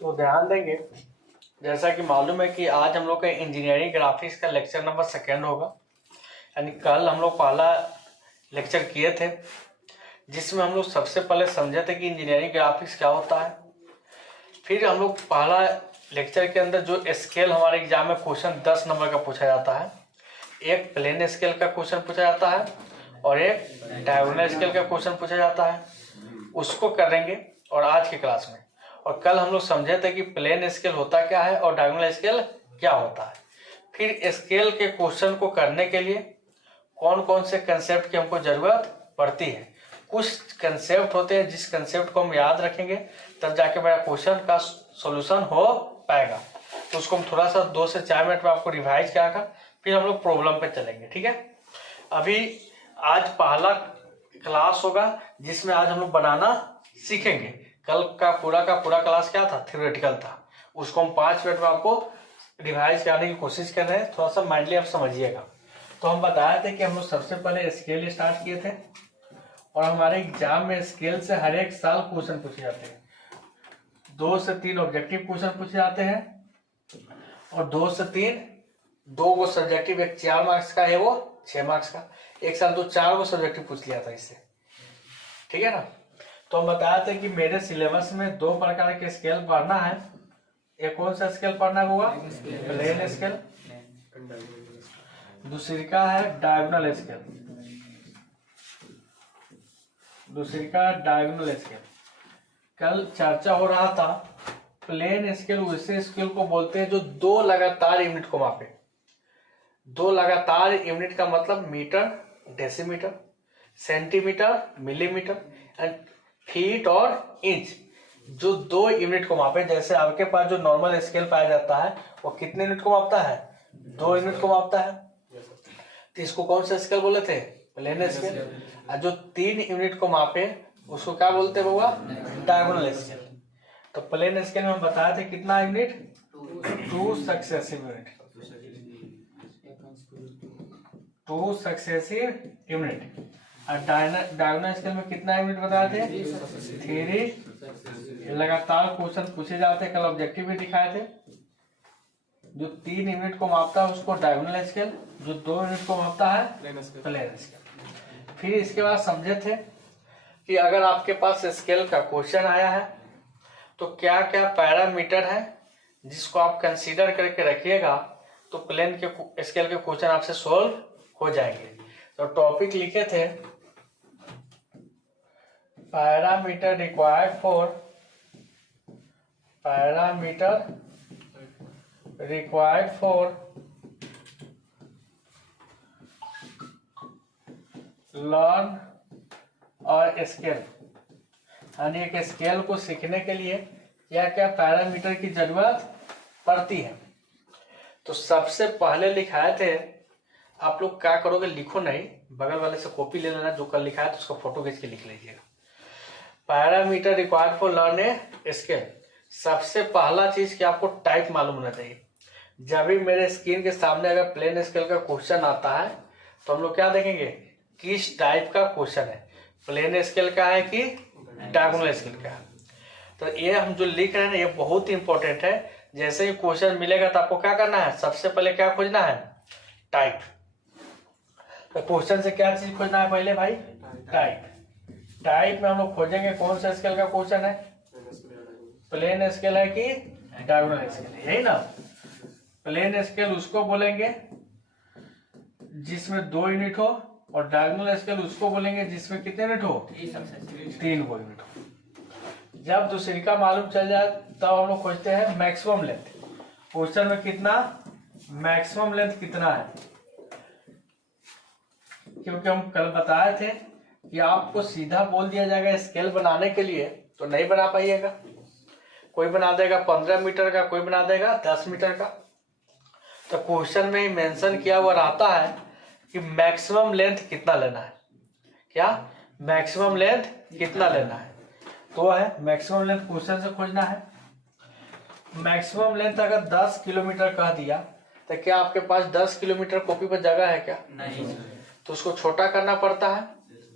तो ध्यान देंगे, जैसा कि मालूम है कि आज हम लोग का इंजीनियरिंग ग्राफिक्स का लेक्चर नंबर 2 होगा। यानी कल हम लोग पहला लेक्चर किए थे, जिसमें हम लोग सबसे पहले समझे थे कि इंजीनियरिंग ग्राफिक्स क्या होता है। फिर हम लोग पहला लेक्चर के अंदर जो स्केल हमारे एग्जाम में क्वेश्चन 10 नंबर का पूछा जाता है, एक प्लेन स्केल का क्वेश्चन पूछा जाता है और एक डायगोनल स्केल का क्वेश्चन पूछा जाता है, उसको करेंगे और आज की क्लास में। और कल हम लोग समझे थे कि प्लेन स्केल होता क्या है और डायगोनल स्केल क्या होता है। फिर स्केल के क्वेश्चन को करने के लिए कौन कौन से कंसेप्ट की हमको जरूरत पड़ती है। कुछ कंसेप्ट होते हैं जिस कंसेप्ट को हम याद रखेंगे तब जाके मेरा क्वेश्चन का सॉल्यूशन हो पाएगा। तो उसको हम थोड़ा सा 2 से 4 मिनट में आपको रिवाइज कराकर फिर हम लोग प्रॉब्लम पे चलेंगे, ठीक है। अभी आज पहला क्लास होगा जिसमें आज हम लोग बनाना सीखेंगे। कल का पूरा क्लास क्या था, थ्योरेटिकल था। उसको हम 5 मिनट में आपको रिवाइज कराने की कोशिश कर रहे हैं, थोड़ा सा माइंडली आप समझिएगा। तो हम बताए थे कि हम लोग सबसे पहले स्केल स्टार्ट किए थे और हमारे एग्जाम में स्केल से हर एक साल क्वेश्चन पूछे जाते हैं। 2 से 3 ऑब्जेक्टिव क्वेश्चन पूछे जाते हैं और 2 से 3 2 को सब्जेक्टिव, एक 4 मार्क्स का है, वो 6 मार्क्स का। एक साल तो 4 को सब्जेक्टिव पूछ लिया था इससे, ठीक है ना। तो हम बताए थे कि मेरे सिलेबस में 2 प्रकार के स्केल पढ़ना है। एक कौन सा स्केल पढ़ना होगा, प्लेन स्केल, दूसरी का है डायगोनल स्केल, दूसरी का डायगोनल स्केल। कल चर्चा हो रहा था प्लेन स्केल वैसे स्केल को बोलते हैं जो 2 लगातार यूनिट को मापे। 2 लगातार यूनिट का मतलब metre, decimetre, centimetre, millimetre and feet और इंच, जो 2 यूनिट को मापे। जैसे आपके पास जो नॉर्मल स्केल पाया जाता है वो कितने यूनिट को मापता है, 2 यूनिट को मापता है। तो इसको कौन सा स्केल बोले थे, प्लेन स्केल। और जो 3 यूनिट को मापे उसको क्या बोलते हैं बउआ, डायगोनल स्केल। तो प्लेन स्केल में हम बताए थे कितना unit, 2 successive unit, 2 successive unit. और डायगोनल स्केल में कितना यूनिट बताए थे, 3। लगातार क्वेश्चन पूछे जाते, कल ऑब्जेक्टिव भी दिखाए थे। जो 3 यूनिट को मापता है उसको डायगोनल स्केल, जो 2 यूनिट को मापता है प्लेन स्केल। फिर इसके बाद समझे थे कि अगर आपके पास स्केल का क्वेश्चन आया है तो क्या क्या पैरामीटर है जिसको आप कंसीडर करके रखिएगा, तो प्लेन के स्केल के क्वेश्चन आपसे सोल्व हो जाएंगे। तो टॉपिक लिखे थे पैरामीटर रिक्वायर्ड फॉर लर्न और स्केल। यानी एक स्केल को सीखने के लिए क्या क्या पैरामीटर की जरूरत पड़ती है। तो सबसे पहले लिखाए थे, आप लोग क्या करोगे, लिखो नहीं, बगल वाले से कॉपी ले लेना, जो कल लिखा है तो उसका फोटो खींच के लिख लीजिएगा। Parameter required for learn a scale. सबसे पहला चीज कि आपको टाइप मालूम होना चाहिए। जब भी मेरे स्क्रीन के सामने अगर प्लेन स्केल का क्वेश्चन आता है तो हम लोग क्या देखेंगे, किस टाइप का क्वेश्चन है, प्लेन स्केल का है कि डायगोनल स्केल का है। तो ये हम जो लिख रहे हैं ना, ये बहुत ही इंपॉर्टेंट है। जैसे ही क्वेश्चन मिलेगा तो आपको क्या करना है, सबसे पहले क्या खोजना है, टाइप। तो क्वेश्चन से क्या चीज खोजना है पहले भाई, टाइप। टाइप में हम लोग खोजेंगे कौन सा स्केल का क्वेश्चन है, प्लेन स्केल है कि डायगोनल स्केल है, यही ना। प्लेन स्केल उसको बोलेंगे जिसमें 2 यूनिट हो और डायगोनल स्केल उसको बोलेंगे जिसमें कितने यूनिट हो, 3 यूनिट हो। जब दूसरी का मालूम चल जाए तब हम लोग खोजते हैं मैक्सिमम लेंथ। क्वेश्चन में कितना मैक्सिमम लेंथ कितना है, क्योंकि हम कल बताए थे कि आपको सीधा बोल दिया जाएगा स्केल बनाने के लिए तो नहीं बना पाइएगा। कोई बना देगा 15 मीटर का, कोई बना देगा 10 मीटर का। तो क्वेश्चन में ही मेंशन किया हुआ रहता है कि मैक्सिमम लेंथ कितना लेना है, क्या मैक्सिमम लेंथ कितना लेना है, तो है मैक्सिमम लेंथ क्वेश्चन से खोजना है। मैक्सिमम लेंथ अगर 10 किलोमीटर कह दिया तो क्या आपके पास 10 किलोमीटर कॉपी पर जगह है क्या, नहीं। तो उसको छोटा करना पड़ता है,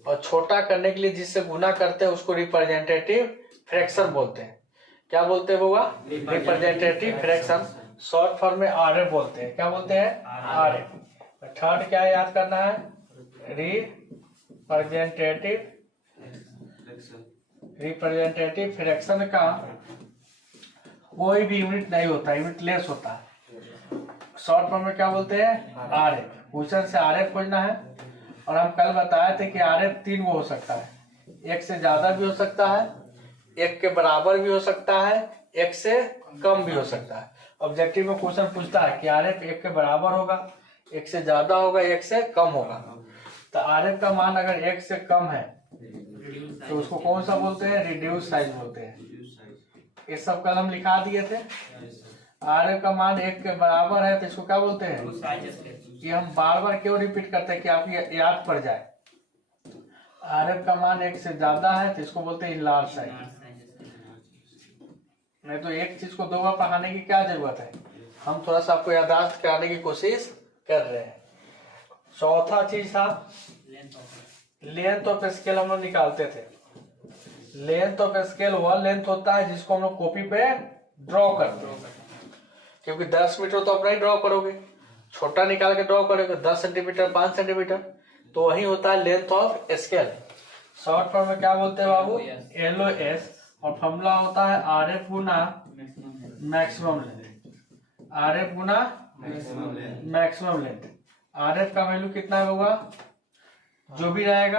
और छोटा करने के लिए जिससे गुना करते हैं उसको रिप्रेजेंटेटिव फ्रैक्शन बोलते हैं। क्या बोलते हैं होगा? रिप्रेजेंटेटिव फ्रैक्शन, शॉर्ट फॉर्म में RF बोलते हैं। क्या बोलते हैं? RF। थर्ड क्या याद करना है? रिप्रेजेंटेटिव फ्रैक्शन का कोई भी यूनिट नहीं होता, यूनिटलेस होता है। शॉर्ट फॉर्म में क्या बोलते हैं? RF। क्वेश्चन से RF खोजना है, और हम कल बताए थे कि RF 3 हो सकता है, एक से ज्यादा भी हो सकता है, एक के बराबर भी हो सकता है, एक से कम भी हो सकता है। ऑब्जेक्टिव में क्वेश्चन पूछता है कि RF 1 के बराबर होगा, 1 से ज्यादा होगा, 1 से कम होगा। तो RF का मान अगर 1 से कम है तो उसको कौन सा बोलते हैं? रिड्यूस साइज बोलते हैं। ये सब कल हम लिखा दिए थे। RF का मान 1 के बराबर है तो इसको क्या बोलते हैं? कि हम बार बार क्यों रिपीट करते हैं कि आपको याद पड़ जाए। RF का मान 1 से ज्यादा है तो इसको बोलते हैं लार्ज साइज। नहीं तो एक चीज को 2 बार पढ़ाने की क्या जरूरत है, हम थोड़ा सा आपको याददाश्त कराने की कोशिश कर रहे हैं। चौथा चीज था लेंथ ऑफ स्केल। हम लोग निकालते थे लेंथ ऑफ स्केल, वह लेंथ होता है जिसको हम लोग कॉपी पे ड्रॉ करते हैं। क्योंकि 10 मीटर तो आप नहीं ड्रॉ करोगे, छोटा निकाल के ड्रॉ करोगे, 10 सेंटीमीटर 5 सेंटीमीटर, तो वही होता है length of scale. Short form में क्या बोलते हैं बाबू? LOS। और फॉर्मूला होता है RF गुना मैक्सिमम लेंथ। RF गुना मैक्सिमम लेंथ। RF का वैल्यू कितना होगा? जो भी रहेगा,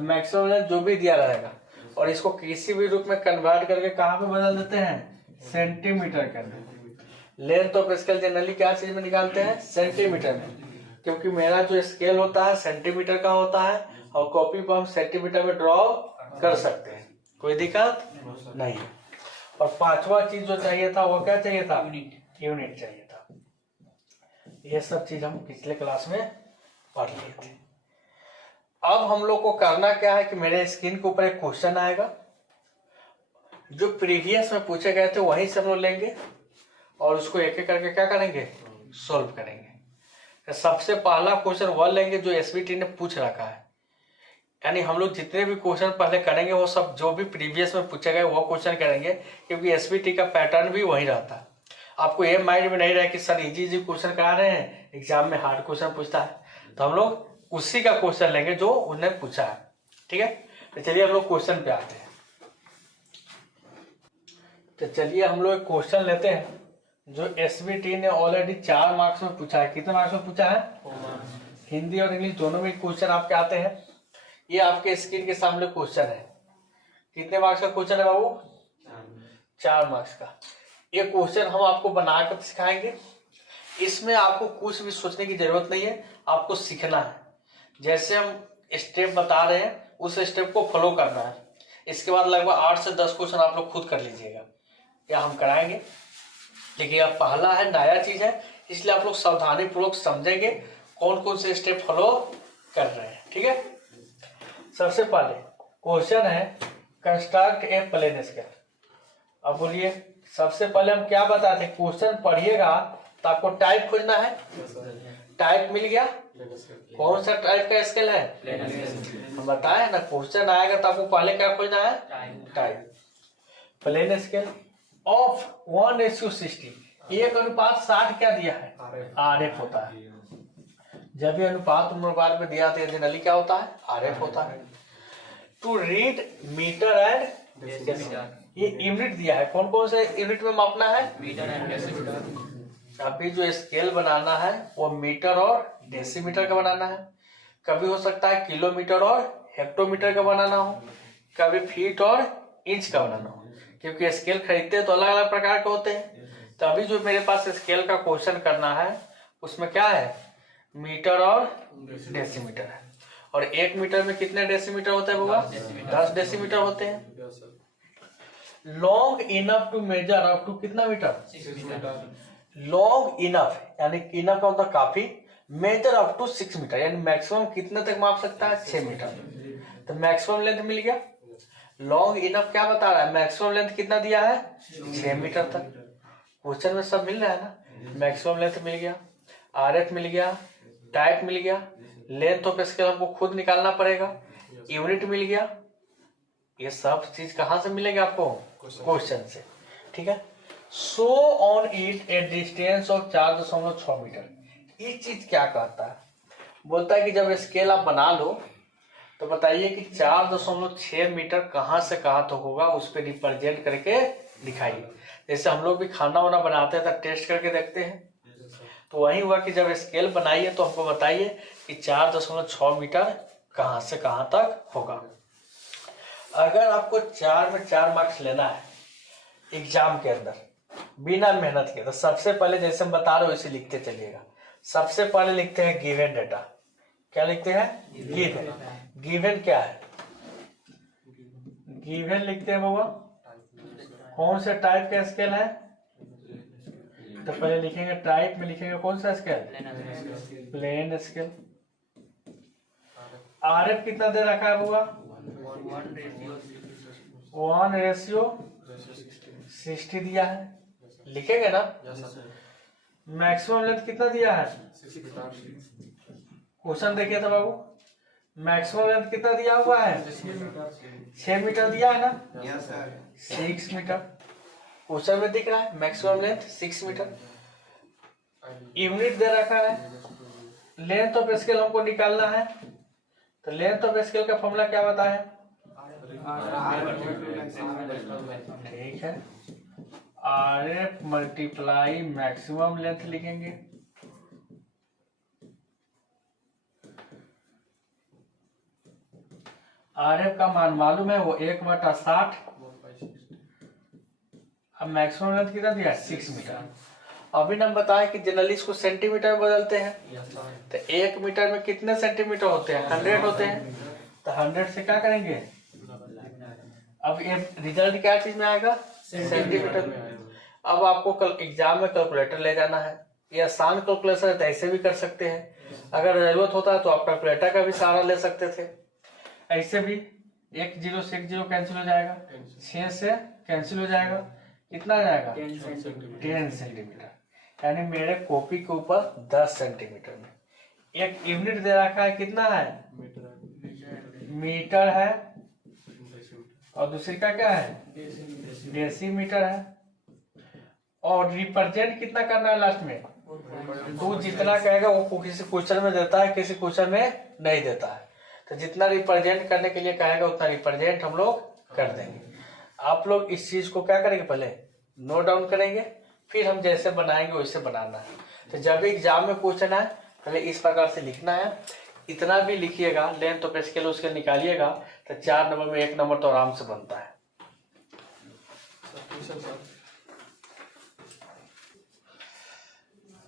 मैक्सिमम लेंथ जो भी दिया रहेगा, और इसको किसी भी रूप में कन्वर्ट करके कहाँ पे बदल देते हैं? सेंटीमीटर के अंदर। लेंथ ऑफ स्केल जनरली क्या चीज में निकालते हैं? सेंटीमीटर में, क्योंकि मेरा जो स्केल होता है सेंटीमीटर का होता है, और कॉपी पर हम सेंटीमीटर में ड्रॉ कर सकते हैं, कोई दिक्कत नहीं। और पांचवा चीज जो चाहिए था वो क्या चाहिए था? यूनिट चाहिए था। ये सब चीज हम पिछले क्लास में पढ़ लिए थे। अब हम लोग को करना क्या है कि मेरे स्क्रीन के ऊपर एक क्वेश्चन आएगा, जो प्रीवियस में पूछे गए थे वहीं से हम लोग लेंगे, और उसको एक एक करके क्या करेंगे? सोल्व करेंगे। सबसे पहला क्वेश्चन वह लेंगे जो SBT ने पूछ रखा है, यानी हम लोग जितने भी क्वेश्चन पहले करेंगे वो सब जो भी प्रीवियस में पूछे गए वो क्वेश्चन करेंगे, क्योंकि SBT का पैटर्न भी वही रहता है। आपको ये माइंड में नहीं रहे कि सर इजी क्वेश्चन करा रहे हैं, एग्जाम में हार्ड क्वेश्चन पूछता है, तो हम लोग उसी का क्वेश्चन लेंगे जो उन्होंने पूछा है। ठीक है, तो चलिए हम लोग क्वेश्चन पे आते हैं। तो चलिए हम लोग एक क्वेश्चन लेते हैं जो SBT ने ऑलरेडी 4 मार्क्स में पूछा है। कितने मार्क्स में पूछा है? हिंदी और इंग्लिश दोनों में क्वेश्चन आपके आते हैं। ये आपके स्क्रीन के सामने क्वेश्चन है। कितने मार्क्स का क्वेश्चन है बाबू? 4 मार्क्स का। ये क्वेश्चन हम आपको बनाकर सिखाएंगे। इसमें आपको कुछ भी सोचने की जरूरत नहीं है, आपको सीखना है। जैसे हम स्टेप बता रहे हैं उस स्टेप को फॉलो करना है। इसके बाद लगभग 8 से 10 क्वेश्चन आप लोग खुद कर लीजिएगा, या हम कराएंगे। लेकिन अब पहला है, नया चीज है, इसलिए आप लोग सावधानी पूर्वक समझेंगे कौन कौन से स्टेप फॉलो कर रहे हैं। ठीक है, सबसे पहले क्वेश्चन है कंस्ट्रक्ट ए प्लेन स्केल। अब बोलिए, सबसे पहले हम क्या बताते हैं? क्वेश्चन पढ़िएगा तो आपको टाइप खोजना है। टाइप मिल गया? कौन सा टाइप का स्केल है? हम बताए ना, क्वेश्चन आएगा तो आपको पहले क्या खोजना है? टाइप। Plain scale of 1:60। 1:60 क्या दिया है? RF होता है। जब भी अनुपात अनुपात में दिया तो जनरली क्या होता है? RF होता है। टू रीड मीटर एंड ये यूनिट दिया है, कौन कौन से यूनिट में मापना है? Metre and decimetre. अभी जो स्केल बनाना है वो मीटर और डेसीमीटर का बनाना है। कभी हो सकता है किलोमीटर और हेक्टोमीटर का बनाना हो, कभी फीट और इंच का बनाना हो, क्योंकि स्केल खरीदते हैं तो अलग अलग प्रकार के होते हैं। तो अभी जो मेरे पास स्केल का क्वेश्चन करना है उसमें क्या है? मीटर और डेसीमीटर है। और 1 मीटर में कितने डेसीमीटर होते हैं बाबा? 10 डेसीमीटर होते हैं। Long enough to major up to कितना मीटर? 6 मीटर। लॉन्ग इनफ यानी इनफ का मतलब काफी, मेजर अप टू 6 मीटर यानी मैक्सिमम कितने तक माप सकता है? 6 मीटर। तो मैक्सिमम लेंथ मिल गया। लॉन्ग इनफ क्या बता रहा है? मैक्सिमम लेंथ कितना दिया है? 6 मीटर तक। क्वेश्चन में सब मिल रहा है ना। मैक्सिमम लेंथ मिल गया, RF मिल गया, टाइप मिल गया, लेंथ ऑफ स्केल हमको खुद निकालना पड़ेगा, यूनिट मिल गया। ये सब चीज कहां से मिलेगा आपको? क्वेश्चन से। ठीक है। So on it a distance of 4.6 metre. ये चीज क्या कहता है, बोलता है कि जब स्केल आप बना लो तो बताइए कि 4.6 मीटर कहाँ से कहाँ तक होगा, उस पर रिप्रेजेंट करके दिखाइए। जैसे हम लोग भी खाना वाना बनाते हैं तो टेस्ट करके देखते हैं, तो वही हुआ कि जब स्केल बनाइए तो हमको बताइए कि 4.6 मीटर कहाँ से कहाँ तक होगा। अगर आपको 4 में 4 मार्क्स लेना है एग्जाम के अंदर बिना मेहनत के, तो सबसे पहले जैसे हम बता रहे हो वैसे लिखते चलिएगा। सबसे पहले लिखते हैं गिवन डेटा। क्या लिखते हैं? गिवन। गिवन क्या है? गिवन लिखते हैं बाबा, कौन से टाइप का स्केल है? तो पहले लिखेंगे टाइप में, लिखेंगे कौन सा स्केल? Plain scale. आरएफ कितना दे रखा है बाबा? 1:60 दिया है, लिखेंगे ना। मैक्सिमम लेंथ कितना दिया है? क्वेश्चन देखिए था बाबू, मैक्सिमम लेंथ कितना दिया हुआ है? 6 मीटर दिया है ना। 6 मीटर क्वेश्चन में दिख रहा है, मैक्सिमम लेंथ 6 मीटर। यूनिट दे रखा है, लेंथ ऑफ स्केल हमको निकालना है, तो लेंथ ऑफ स्केल का फॉर्मूला क्या होता है? ठीक है, RF मल्टीप्लाई मैक्सिमम लेंथ लिखेंगे। RF का मान मालूम है, वो 1/60। अब मैक्सिमम लेंथ कितना दिया? 6 मीटर। अभी हम बताएं कि जनरली इसको सेंटीमीटर में बदलते हैं, तो 1 मीटर में कितने सेंटीमीटर होते हैं? 100 होते हैं। तो 100 से क्या करेंगे? अब ये रिजल्ट क्या चीज में आएगा? सेंटीमीटर में। अब आपको कल एग्जाम में कैलकुलेटर ले जाना है, ये आसान कैलकुलेशन है तो ऐसे भी कर सकते हैं। अगर जरूरत होता है तो आप कैलकुलेटर का भी सहारा ले सकते थे। ऐसे भी 1 0 से 1 0 कैंसिल हो जाएगा, 6 से कैंसिल हो जाएगा, कितना आ जाएगा? 10 सेंटीमीटर। यानी मेरे कॉपी के ऊपर 10 सेंटीमीटर में। एक यूनिट दे रखा है, कितना है? मीटर है, और दूसरी का क्या है? डेसीमीटर है। और रिप्रेजेंट कितना करना है लास्ट में? तो जितना कहेगा वो किसी क्वेश्चन में देता है, किसी क्वेश्चन में नहीं देता है। तो जितना रिप्रेजेंट करने के लिए कहेगा उतना रिप्रेजेंट हम लोग कर देंगे। आप लोग इस चीज को क्या करेंगे? पहले नोट डाउन करेंगे, फिर हम जैसे बनाएंगे वैसे बनाना है। तो जब भी एग्जाम में क्वेश्चन है पहले इस प्रकार से लिखना है। इतना भी लिखिएगा, लेंथ ऑफ स्केल उसके निकालिएगा तो 4 नंबर में 1 नंबर तो आराम से बनता है।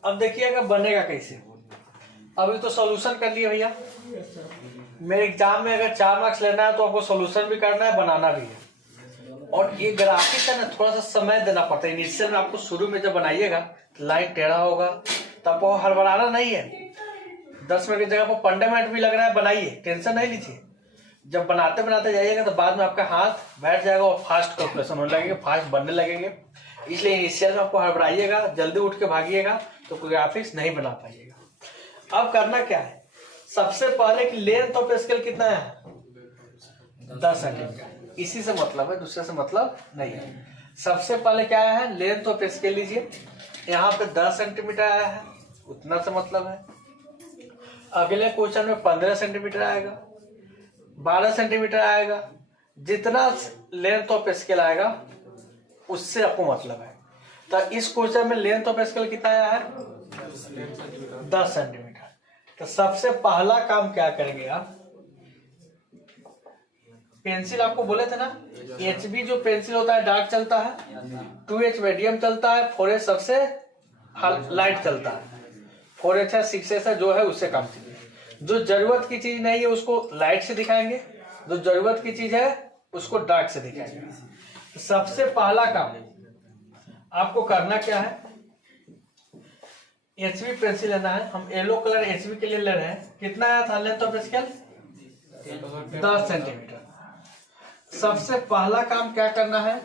अब देखिएगा बनेगा कैसे। अभी तो सॉल्यूशन कर लिए भैया। मेरे एग्जाम में अगर 4 मार्क्स लेना है तो आपको सॉल्यूशन भी करना है, बनाना भी है। और ये ग्राफिक है ना, थोड़ा सा समय देना पड़ता है। इनिशियल में आपको शुरू में जब बनाइएगा तो लाइन टेढ़ा होगा, तो आपको हड़बड़ाना नहीं है। 10 मिनट की जगह पर 15 मिनट भी लग रहा है, बनाइए, टेंशन नहीं लीजिए। जब बनाते बनाते जाइएगा तो बाद में आपका हाथ बैठ जाएगा और फास्ट कैलकुलेशन होने लगेगा, फास्ट बनने लगेंगे। इसलिए इनिशियल में आपको हड़बड़ाइएगा, जल्दी उठ के भागिएगा तो ग्राफिक्स नहीं बना पाइएगा। अब करना क्या है? सबसे पहले कि लेंथ ऑफ स्केल कितना है? 10 सेंटीमीटर। इसी से मतलब है, दूसरे से मतलब नहीं है। सबसे पहले क्या आया है? लेंथ ऑफ स्केल लीजिए, यहाँ पे 10 सेंटीमीटर आया है, उतना से मतलब है। अगले क्वेश्चन में 15 सेंटीमीटर आएगा, 12 सेंटीमीटर आएगा। जितना लेंथ ऑफ स्केल आएगा उससे आपको मतलब है। तो इस क्वेश्चन में लेंथ ऑफ स्केल कितना आया है? 10 सेंटीमीटर। तो सबसे पहला काम क्या करेंगे आप? पेंसिल आपको बोले थे ना, HB जो पेंसिल होता है डार्क चलता है, 2H मीडियम चलता है, 4H सबसे लाइट चलता है, 4H है, 6H है, जो है उससे काम कीजिए। जो जरूरत की चीज नहीं है उसको लाइट से दिखाएंगे, जो जरूरत की चीज है उसको डार्क से दिखाएंगे। तो सबसे पहला काम आपको करना क्या है? HB पेंसिल लेना है। हम येलो कलर HB के लिए ले रहे हैं। कितना आया था लेंथ ऑफ स्केल? 10 सेंटीमीटर। सबसे पहला काम क्या करना है?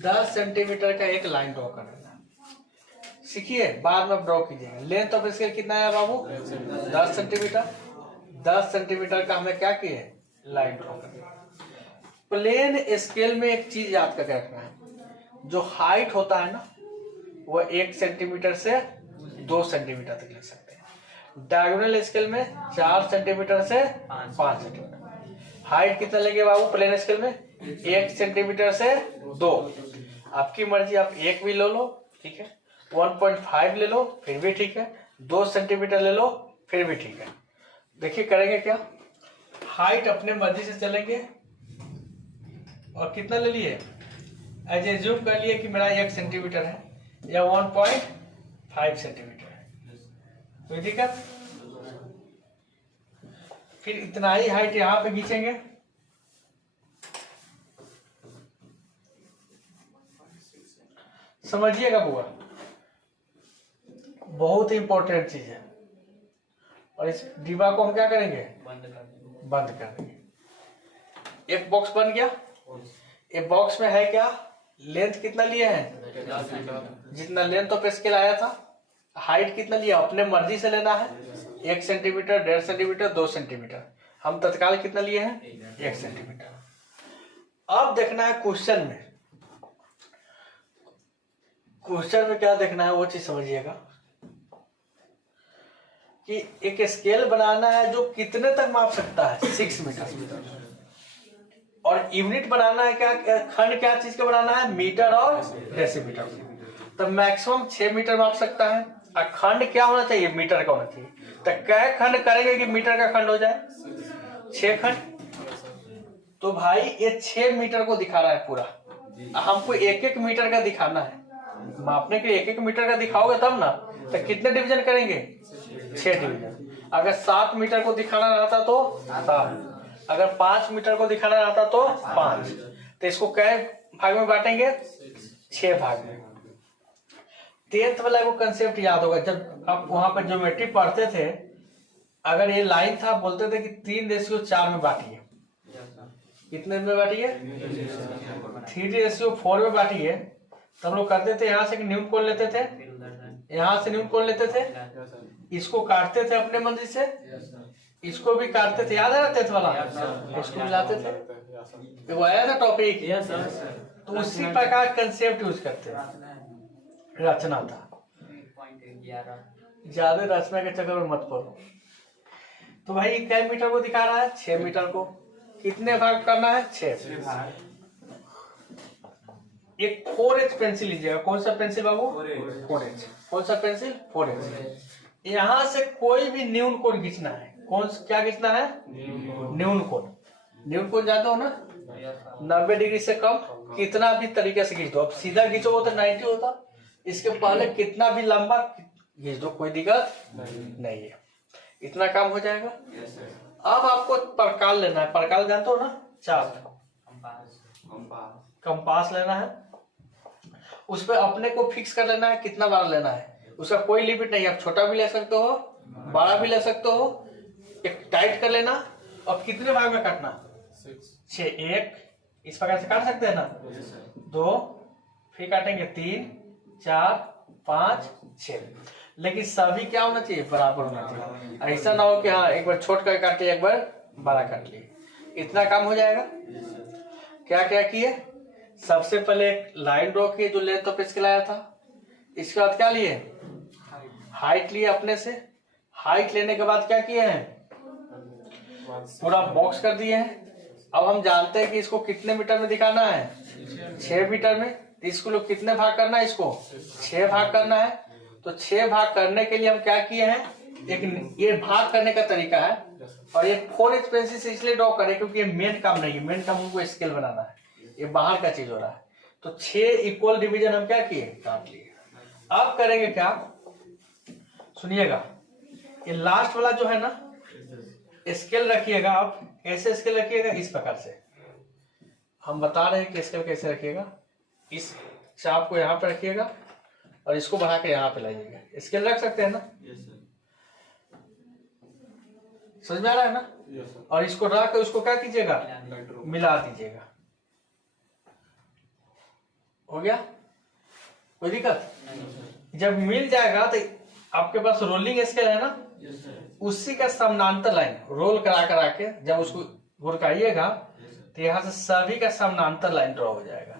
10 सेंटीमीटर का एक लाइन ड्रॉ करना है। सीखिए, बाद में ड्रॉ कीजिएगा। लेंथ ऑफ स्केल कितना है बाबू? 10 सेंटीमीटर। 10 सेंटीमीटर का हमें क्या किए? लाइन ड्रॉ करना है। प्लेन स्केल में एक चीज याद करके रखना है, जो हाइट होता है ना वो 1 सेंटीमीटर से 2 सेंटीमीटर तक लिख सकते हैं। डायगोनल स्केल में 4 सेंटीमीटर से 5 सेंटीमीटर। हाइट कितना लगे बाबू प्लेन स्केल में? 1 सेंटीमीटर से 2। आपकी मर्जी, आप 1 भी ले लो ठीक है, 1.5 ले लो फिर भी ठीक है, 2 सेंटीमीटर ले लो फिर भी ठीक है। देखिए करेंगे क्या, हाइट अपने मर्जी से चलेंगे और कितना ले लिए, एज एज्यूम कर लिए कि मेरा 1 सेंटीमीटर है या 1.5 सेंटीमीटर है, कोई दिक्कत? फिर इतना ही हाइट यहां पे खींचेंगे, समझिएगा बुआ, बहुत ही इंपॉर्टेंट चीज है। और इस डिब्बा को हम क्या करेंगे, बंद कर देंगे। एक बॉक्स बन गया। एक बॉक्स में है क्या, लेंथ कितना लिया है, जितना लेंथ ऑफ स्केल आया था। हाइट कितना लिया, अपने मर्जी से लेना है, 1 सेंटीमीटर, 1.5 सेंटीमीटर, 2 सेंटीमीटर। हम तत्काल कितना लिए हैं, 1 सेंटीमीटर। अब देखना है क्वेश्चन में, क्वेश्चन में क्या देखना है वो चीज समझिएगा कि एक स्केल बनाना है जो कितने तक माप सकता है, 6 मीटर। और यूनिट बनाना है क्या, खंड क्या चीज का बनाना है, मीटर और डेसीमीटर। तो मैक्सिमम 6 मीटर माप सकता है। और खंड क्या होना चाहिए, मीटर का होना चाहिए। तो क्या खंड करेंगे कि मीटर का खंड हो जाए, 6 खंड। तो भाई ये 6 मीटर को दिखा रहा है पूरा, हमको 1-1 मीटर का दिखाना है। मापने के लिए 1-1 मीटर का दिखाओगे तब ना, तो कितने डिवीजन करेंगे, 6 डिवीजन। अगर 7 मीटर को दिखाना रहता तो 7, अगर 5 मीटर को दिखाना रहता तो 5। तो इसको कै भाग में बांटेंगे, 6 भाग में। 10th वाला को कंसेप्ट याद होगा, जब आप वहां पर ज्योमेट्री पढ़ते थे, अगर ये लाइन था बोलते थे कि 3:4 में बांटिए। कितने में बांटिए, 3:4 में बांटिए। तो हम लोग करते थे, यहाँ से न्यून कोण लेते थे, यहाँ से न्यून कोण लेते थे, इसको काटते थे अपने मंजिल से, इसको भी काटते थे, याद है ना 10th वाला, इसको मिलाते थे, वो आया था टॉपिक। तो उसी प्रकार कंसेप्ट यूज करते हैं। रचना था, ज्यादा रचना के चक्कर में मत पड़ो। तो भाई कै मीटर को दिखा रहा है, 6 मीटर को। कितने भाग करना है, 6। एक 4H पेंसिल लीजिएगा। कौन सा पेंसिल बाबू, 4H। कौन सा पेंसिल, 4H। यहां से कोई भी न्यून कोण खींचना है। कौन क्या खींचना है, न्यून कोण। न्यून कोण जानते हो ना, 90 डिग्री से कम। कितना भी तरीके से खींच दो, अब सीधा खींचो तो 90 होता, इसके पहले कितना भी लंबा खींच दो, कोई दिक्कत नहीं है, इतना काम हो जाएगा। अब आपको परकाल लेना है। परकाल जानते हो ना, चार्ट, कंपास लेना है। उस पर अपने को फिक्स कर लेना है कितना बार लेना है, उसका कोई लिमिट नहीं है। आप छोटा भी ले सकते हो, बड़ा भी ले सकते हो। एक टाइट कर लेना। और कितने भाग में काटना, 6। 1 इस प्रकार से काट सकते हैं ना, 2 फिर काटेंगे, 3 4 5 6। लेकिन सभी क्या होना चाहिए, बराबर होना चाहिए। ऐसा ना हो कि हाँ एक बार छोट कर काट लिया, एक बार बड़ा काट लिया। इतना काम हो जाएगा। क्या क्या किए, सबसे पहले एक लाइन ड्रॉ किए जो लेंथ ऑफ स्केल आया था। इसके बाद क्या लिए, हाइट लिए अपने से। हाइट लेने के बाद क्या किए हैं, पूरा बॉक्स कर दिए हैं। अब हम जानते हैं कि इसको कितने मीटर में दिखाना है, 6 मीटर में। तो इसको लोग कितने भाग करना है, इसको 6 भाग करना है। तो 6 भाग करने के लिए हम क्या किए हैं, एक ये भाग करने का तरीका है। और ये 4H पेंसिल से इसलिए ड्रॉ करें क्योंकि ये मेन काम नहीं है, मेन काम हमको स्केल बनाना है, ये बाहर का चीज हो रहा है। तो 6 इक्वल डिवीजन हम क्या किए, काट लिए। अब करेंगे क्या, सुनिएगा, ये लास्ट वाला जो है ना, स्केल रखिएगा। आप कैसे स्केल रखिएगा, इस प्रकार से हम बता रहे हैं कि स्केल कैसे रखिएगा। इस चाप को यहाँ पे रखिएगा और इसको बढ़ा के यहाँ पे लाइएगा। स्केल रख सकते हैं ना, समझ में आ रहा है ना। और इसको रख के उसको क्या कीजिएगा, मिला दीजिएगा। हो गया, कोई दिक्कत। जब मिल जाएगा तो आपके पास रोलिंग स्केल है ना, उसी का समानांतर लाइन रोल करा के जब उसको घुरकाइएगा तो यहां से सभी का समानांतर लाइन ड्रॉ हो जाएगा।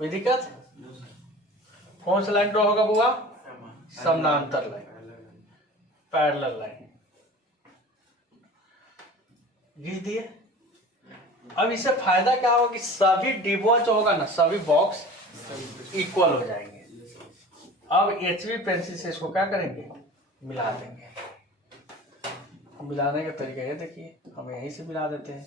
कोई दिक्कत? कौन सा लाइन ड्रॉ होगा बुआ? समानांतर लाइन, पैरेलल लाइन खींच दिए। अब इससे फायदा क्या होगा कि सभी डिब्बा जो होगा ना, सभी बॉक्स इक्वल हो जाएंगे। अब HB पेंसिल से इसको क्या करेंगे? मिला देंगे। मिलाने का तरीका ये देखिए, हम यहीं से मिला देते हैं।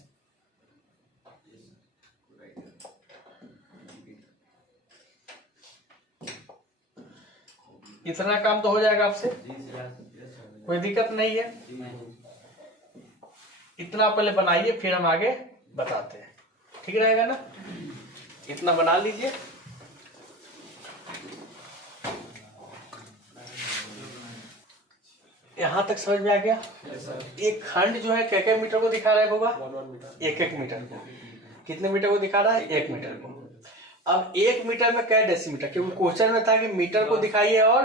इतना काम तो हो जाएगा आपसे, कोई दिक्कत नहीं है। इतना पहले बनाइए, फिर हम आगे बताते हैं, ठीक रहेगा ना? इतना बना लीजिए। यहाँ तक समझ में आ गया? एक खंड जो है क्या मीटर को दिखा रहा है होगा? 1 मीटर को। कितने मीटर को दिखा रहा है? 1 मीटर को। अब 1 मीटर में क्या डेसीमीटर? क्योंकि क्वेश्चन में था कि मीटर को दिखाइए और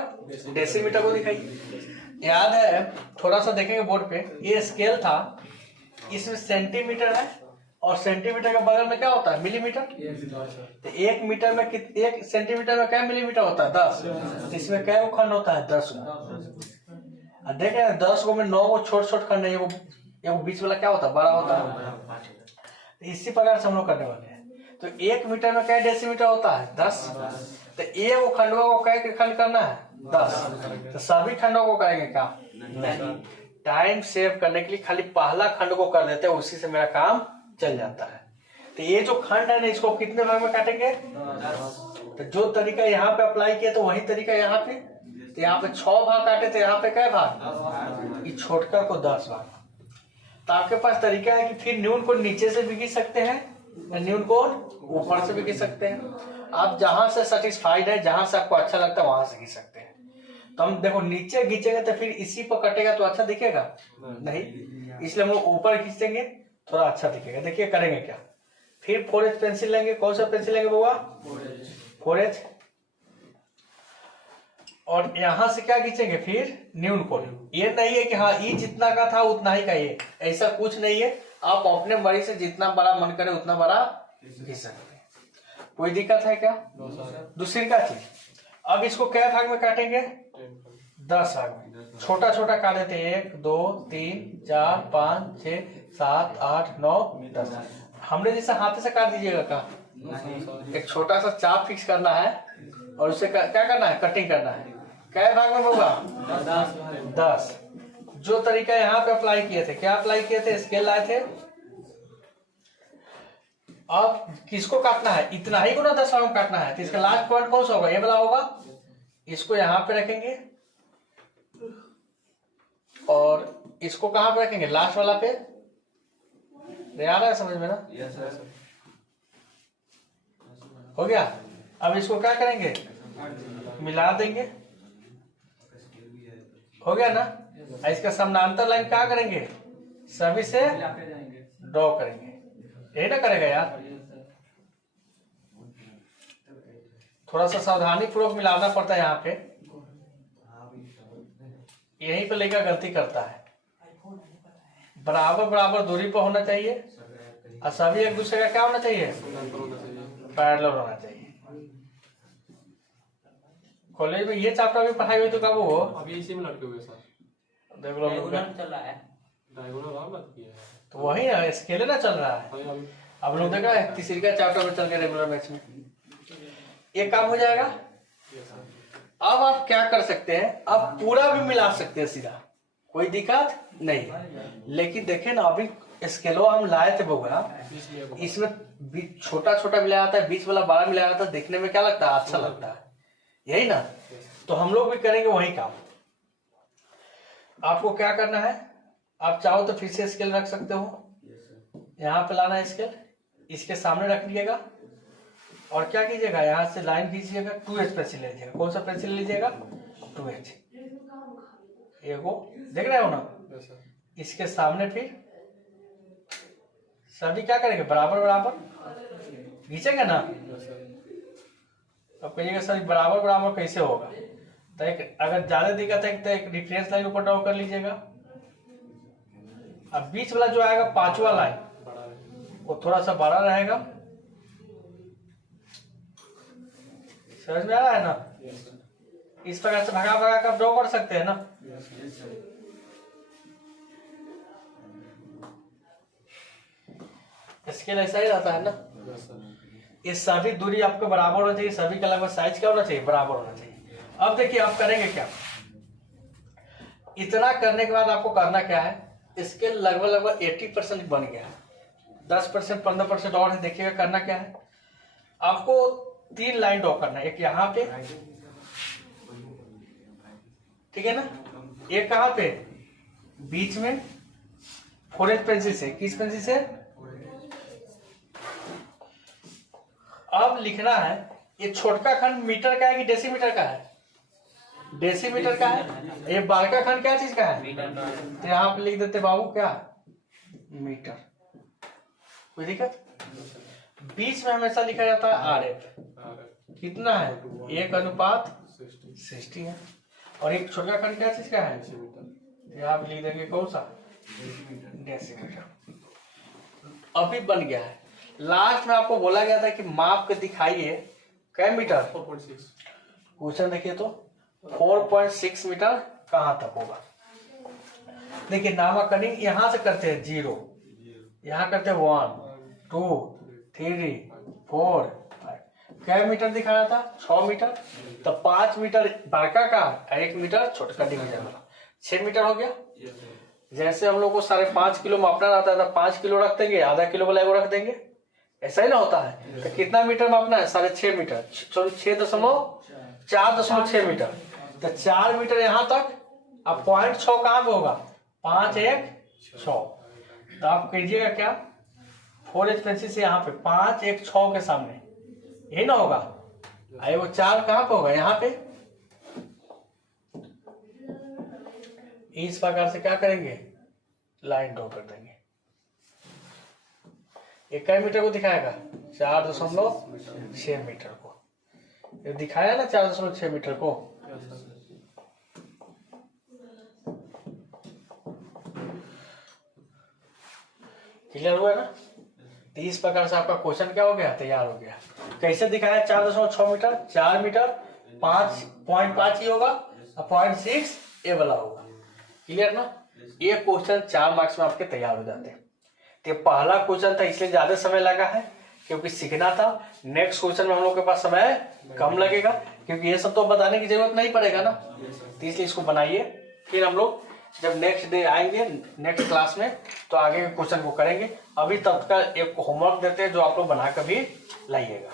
डेसीमीटर को दिखाइए। याद है, थोड़ा सा देखेंगे बोर्ड पे, ये स्केल था, इसमें सेंटीमीटर है और सेंटीमीटर के बगल में क्या होता है? मिलीमीटर। तो 1 मीटर में 1 सेंटीमीटर में क्या मिलीमीटर होता है? 10। इसमें क्या खंड होता है? 10 गो। देख रहे हैं 10 गो में 9 गो छोट छोट खंड है, एगो बीच वाला क्या होता है? बड़ा होता है। इसी प्रकार से हम लोग करने वाले हैं। तो 1 मीटर में क्या डेसीमीटर होता है? 10। तो एक खंडों को क्या खंड करना है? 10। तो सभी खंडों को करेंगे क्या? नहीं। टाइम सेव करने के लिए खाली पहला खंड को कर देते हैं, उसी से मेरा काम चल जाता है। तो ये जो खंड है ना, इसको कितने भाग में काटेंगे? तो जो तरीका यहाँ पे अप्लाई किया तो वही तरीका यहाँ पे। तो यहाँ पे 6 भाग काटे, तो यहाँ पे क्या भाग? ये छोटकर को 10 भाग। तो आपके पास तरीका है कि फिर न्यून को नीचे से भी खींच सकते हैं, न्यून को ऊपर से भी खींच सकते हैं। आप जहां से सेटिस्फाइड है, जहां से आपको अच्छा लगता है वहां से खींच सकते हैं। तो हम देखो नीचे खींचेंगे तो फिर इसी पर कटेगा तो अच्छा दिखेगा नहीं, इसलिए हम लोग ऊपर खींचेंगे, थोड़ा अच्छा दिखेगा। देखिए करेंगे क्या? फिर 4H पेंसिल लेंगे। कौन सा पेंसिल लेंगे बुआ? 4H। और यहां से क्या खींचेंगे? फिर न्यून को। ये नहीं है कि हाँ ये जितना का था उतना ही का, ये ऐसा कुछ नहीं है। आप अपने मर्जी से जितना बड़ा मन करे उतना बड़ा खींच सकते हैं, कोई दिक्कत है क्या? दूसरी का चीज, अब इसको क्या भाग में काटेंगे? 10 भाग में। छोटा छोटा काट देते हैं, 1 2 3 4 5 6 7 8 9 10। हमने जैसे हाथ से काट दीजिएगा का, एक छोटा सा चाप फिक्स करना है और उसे क्या करना है? कटिंग करना है। क्या भाग में होगा? 10। जो तरीका यहाँ पे अप्लाई किए थे, क्या अप्लाई किए थे? स्केल लाए थे। अब किसको काटना है? इतना ही को ना 10 भाग में काटना है। तो इसका लास्ट पॉइंट कौन सा होगा? ये वाला होगा। इसको यहाँ पे रखेंगे और इसको कहाँ पे रखेंगे? लास्ट वाला पे। आ रहा है समझ में ना? हो गया। अब इसको क्या करेंगे? मिला देंगे। हो गया ना? इसका समानांतर लाइन क्या करेंगे? सभी से ड्रॉ करेंगे। यही ना करेगा यार? थोड़ा सा सावधानी पूर्वक मिलाना पड़ता है यहाँ पे, यहीं पे लेकर गलती करता है। बराबर बराबर दूरी पर होना चाहिए और सभी एक दूसरे का क्या होना चाहिए? पैरेलल होना चाहिए। कॉलेज में ये चैप्टर भी पढ़ाई हुई तो कब हो? अभी इसी में लटके हुए सर, डायगोनल चल रहा है। डायगोनल और मत किया है तो वही है, स्केल ना चल रहा है। अब लोग देख रहे हैं तीसरी का चैप्टर में चल के रेगुलर मैथ्स में ये काम हो जाएगा। अब आप क्या कर सकते हैं? आप पूरा भी मिला सकते हैं सीधा, कोई दिक्कत नहीं। लेकिन देखे ना, अभी स्केलो हम लाए थे बउआ, इसमें छोटा छोटा मिलाया जाता है, बीच वाला बड़ा मिलाया जाता है। देखने में क्या लगता है? अच्छा लगता है, यही ना? तो हम लोग भी करेंगे वही काम। आपको क्या करना है? आप चाहो तो फिर से स्केल रख सकते हो, यहाँ पे लाना है स्केल, इसके सामने रख लीजिएगा और क्या कीजिएगा? यहाँ से लाइन खींचिएगा, 2H पेंसिल ले लीजिएगा। कौन सा पेंसिल लीजिएगा? 2H। एगो देख रहे हो ना? इसके सामने फिर सभी क्या करेंगे? बराबर बराबर खींचेंगे ना। अब कहिएगा सर बराबर बराबर कैसे होगा? तो एक अगर ज्यादा दिक्कत है तो एक रेफरेंस लाइन ऊपर ड्रॉ कर लीजिएगा। अब बीच वाला जो आएगा 5वां लाइन वो थोड़ा सा बड़ा रहेगा समझ में आ रहा है ना? Yes sir. इस प्रकार से भगा भगा कर ड्रॉ कर सकते हैं ना। Yes sir. स्केल ऐसा ही रहता है ना। Yes sir. ये सभी दूरी आपको बराबर होना चाहिए, सभी का लगभग साइज क्या होना चाहिए, बराबर होना चाहिए। अब देखिए आप करेंगे क्या, इतना करने के बाद आपको करना क्या है, इसके लगभग 80% बन गया है, 10% 15% और है। देखिएगा करना क्या है, आपको 3 लाइन ड्रॉ करना है, एक यहाँ पे, ठीक है ना, एक कहाँ पे, बीच में, 4H पेंसिल से। किस पेंसिल से? अब लिखना है, ये छोटका खंड मीटर का है कि डेसीमीटर का है? डेसीमीटर का है। ये बारका खंड क्या चीज का है? तो यहाँ पे लिख देते बाबू क्या, मीटर। कोई दिक्कत? बीच में हमेशा लिखा जाता है RF। कितना है? 1:60 है। और एक छोटा खंड क्या चीज का है? यहाँ पे लिख देंगे कौन सा, डेसीमीटर। अभी बन गया है। लास्ट में आपको बोला गया था कि माप के दिखाइए क्या मीटर, 4.6। क्वेश्चन देखिए तो 4.6 मीटर कहाँ तक होगा। देखिए नामाकरण यहाँ से करते हैं 0, यहाँ करते हैं 1 2 3 4 5। क्या मीटर दिखाना था? 6 मीटर। तो 5 मीटर बारका का, 1 मीटर छोटका डिवीजन वाला, 6 मीटर हो गया। जैसे हम लोग को 5.5 किलो मापना रहता है तो 5 किलो रख देंगे, आधा किलो वाला एगो रख देंगे, ऐसा ही ना होता है। तो कितना मीटर मापना है? 6.5 मीटर, 4.6 मीटर। तो 4 मीटर यहाँ तक। अब 0.6 कहाँ पे होगा? 5 1 6। तो आप कीजिएगा क्या, 4H पेंसिल से यहाँ पे 5 1 6 के सामने, यही ना होगा। अरे वो 4 कहाँ पे होगा? यहाँ पे। इस प्रकार से क्या करेंगे, लाइन ड्रॉ कर देंगे। एक मीटर को दिखाएगा 4.6 मीटर को, ये दिखाया ना 4.6 मीटर को। क्लियर हुआ ना? तो इस प्रकार से आपका क्वेश्चन क्या हो गया, तैयार हो गया। कैसे दिखाया? 4.6 मीटर, 4 मीटर 5.5 ही होगा और 0.6 ये वाला होगा। क्लियर ना? ये क्वेश्चन 4 मार्क्स में आपके तैयार हो जाते हैं। तो पहला क्वेश्चन था इसलिए ज्यादा समय लगा है क्योंकि सीखना था। नेक्स्ट क्वेश्चन में हम लोग के पास समय कम लगेगा क्योंकि ये सब तो बताने की जरूरत नहीं पड़ेगा ना। तो इसलिए इसको बनाइए, फिर हम लोग जब नेक्स्ट डे आएंगे नेक्स्ट क्लास में तो आगे के क्वेश्चन को करेंगे। अभी तब का एक होमवर्क देते हैं जो आप लोग बना कर भी लाइएगा।